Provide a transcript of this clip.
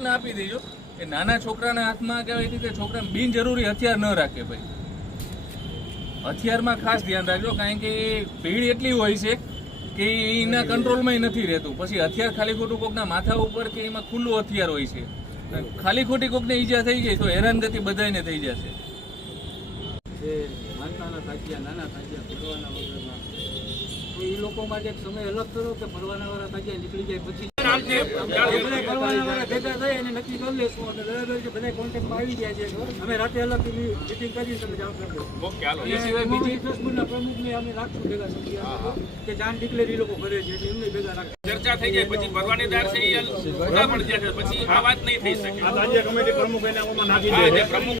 કે નાના છોકરાના હાથમાં કે છોકરા બિનજરૂરી હથિયાર ન રાખે ભાઈ. હથિયારમાં ખાસ ધ્યાન રાખજો, કારણ કે ભીડ એટલી હોય છે કે એના કંટ્રોલમાં નથી રહેતું. પછી હથિયાર ખાલી ખોટું કોકના માથા ઉપર કે એમાં ખુલ્લું હથિયાર હોય છે. ખાલી ખોટી કોકને ઈજા થઈ જાય તો હેરાનગતિ બધાને થઈ જશે. જે તાજિયા, નાના તાજિયા ફરવાના વગરમાં. તો એ લોકો માટે સમય અલગ કરો કે ફરવાના વાળા તાજિયા નીકળી જાય પછી બધા ફરવાના વાળા ભેગા થઈ અને નક્કી કરી લેશું. અને બરાબર છે બધા કોન્ટેક્ટમાં આવી ગયા છે અમે રાતે અલગ મિટિંગ કરી કે જાન ડિક્લેર લોકો કરે છે એટલે એમને ભેગા રાખે. ચર્ચા થઈ ગઈ પછી પરવાનેદાર છે એ પણ છે પછી આ વાત નહીં થઈ શકે. કમિટી પ્રમુખ એને નાખી દે પ્રમુખ